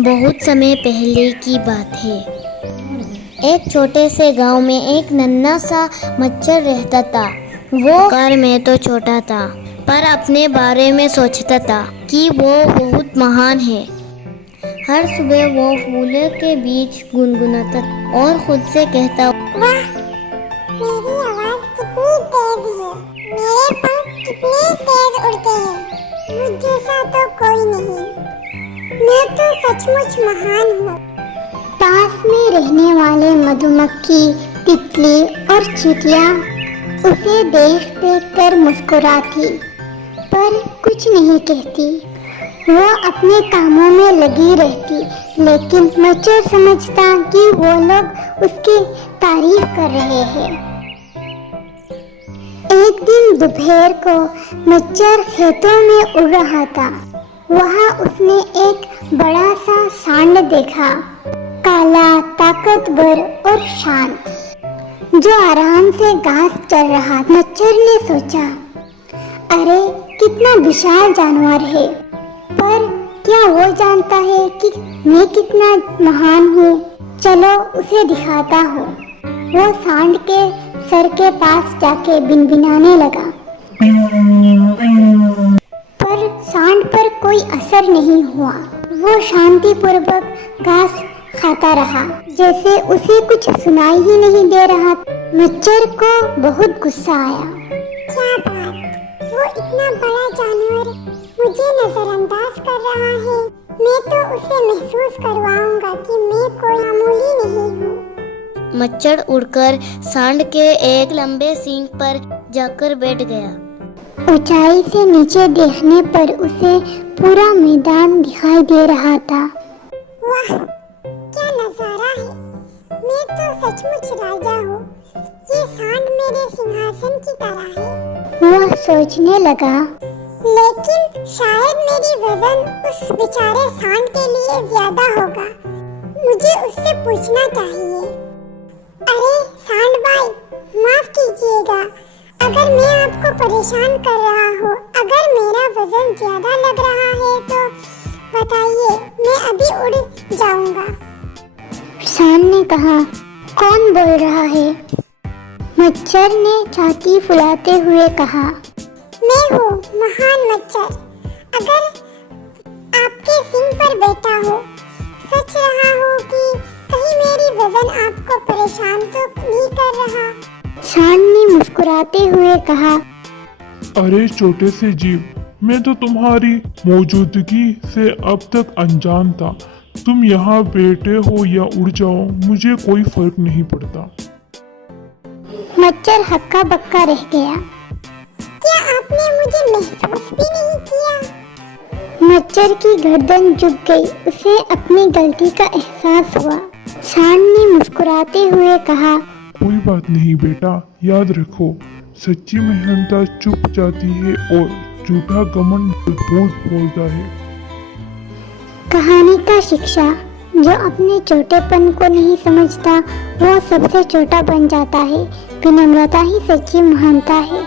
बहुत समय पहले की बात है। एक छोटे से गांव में एक नन्हा सा मच्छर रहता था। वो आकार में तो छोटा था, पर अपने बारे में सोचता था कि वो बहुत महान है। हर सुबह वो फूलों के बीच गुनगुनाता और खुद से कहता, वाह, मेरी आवाज कितनी तेज है, मेरे पंख कितने तेज उड़ते हैं, मुझ जैसा तो कोई नहीं, मैं तो सचमुच महान हूँ। पास में रहने वाले मधुमक्खी, तितली और चींटियाँ उसे देख कर मुस्कुराती, पर कुछ नहीं कहती। वो अपने कामों में लगी रहती, लेकिन मच्छर समझता कि वो लोग उसकी तारीफ कर रहे हैं। एक दिन दोपहर को मच्छर खेतों में उड़ रहा था। वहाँ उसने एक बड़ा सा सांड देखा, काला, ताकतवर और शांत, जो आराम से घास चर रहा। मच्छर ने सोचा, अरे कितना विशाल जानवर है, पर क्या वो जानता है कि मैं कितना महान हूँ? चलो उसे दिखाता हूँ। वो सांड के सर के पास जाके भिनभिनाने लगा, पर सांड पर कोई असर नहीं हुआ। वो शांतिपूर्वक घास खाता रहा, जैसे उसे कुछ सुनाई ही नहीं दे रहा। मच्छर को बहुत गुस्सा आया। क्या बात, वो इतना बड़ा जानवर मुझे नजरअंदाज कर रहा है। मैं तो उसे महसूस करवाऊंगा कि मैं कोई मामूली नहीं हूँ। मच्छर उड़कर सांड के एक लंबे सींग पर जाकर बैठ गया। ऊंचाई से नीचे देखने पर उसे पूरा मैदान दिखाई दे रहा था। वाह, क्या नजारा है, मैं तो सचमुच राजा हूँ। ये सांड मेरे सिंहासन की तरह है। वह सोचने लगा, लेकिन शायद मेरी वजन उस बेचारे सांड के लिए ज्यादा होगा। मुझे उससे पूछना चाहिए। अरे सांड भाई, माफ कीजिएगा अगर मैं आपको परेशान कर रहा हूँ। अगर मेरा वजन ज्यादा लग रहा है तो बताइए, मैं अभी उड़ जाऊंगा। सांड ने कहा, कौन बोल रहा है? मच्छर ने छाती फुलाते हुए कहा, मैं हूँ महान मच्छर। अगर आपके सिंग पर बैठा हूँ, सोच रहा हूँ कि कहीं मेरी वजन आपको परेशान तो नहीं कर रहा। सांड ने मुस्कुराते हुए कहा, अरे छोटे से जीव, मैं तो तुम्हारी मौजूदगी से अब तक अनजान था। तुम यहाँ बैठे हो या उड़ जाओ, मुझे कोई फर्क नहीं पड़ता। मच्छर हक्का बक्का रह गया। क्या आपने मुझे महसूस भी नहीं किया? मच्छर की गर्दन झुक गई। उसे अपनी गलती का एहसास हुआ। सांड ने मुस्कुराते हुए कहा, कोई बात नहीं बेटा, याद रखो, सच्ची मेहनत चुप जाती है और झूठा घमंड बहुत बोलता है। कहानी का शिक्षा, जो अपने छोटेपन को नहीं समझता वो सबसे छोटा बन जाता है। विनम्रता ही सच्ची महानता है।